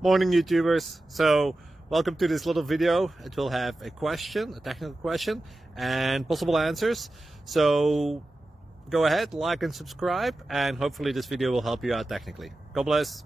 Morning YouTubers. So welcome to this little video. It will have a question, a technical question, and possible answers. So go ahead, like and subscribe, and hopefully this video will help you out technically. God bless.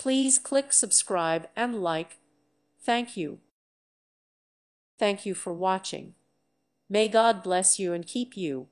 Please click subscribe and like. Thank you. Thank you for watching. May God bless you and keep you.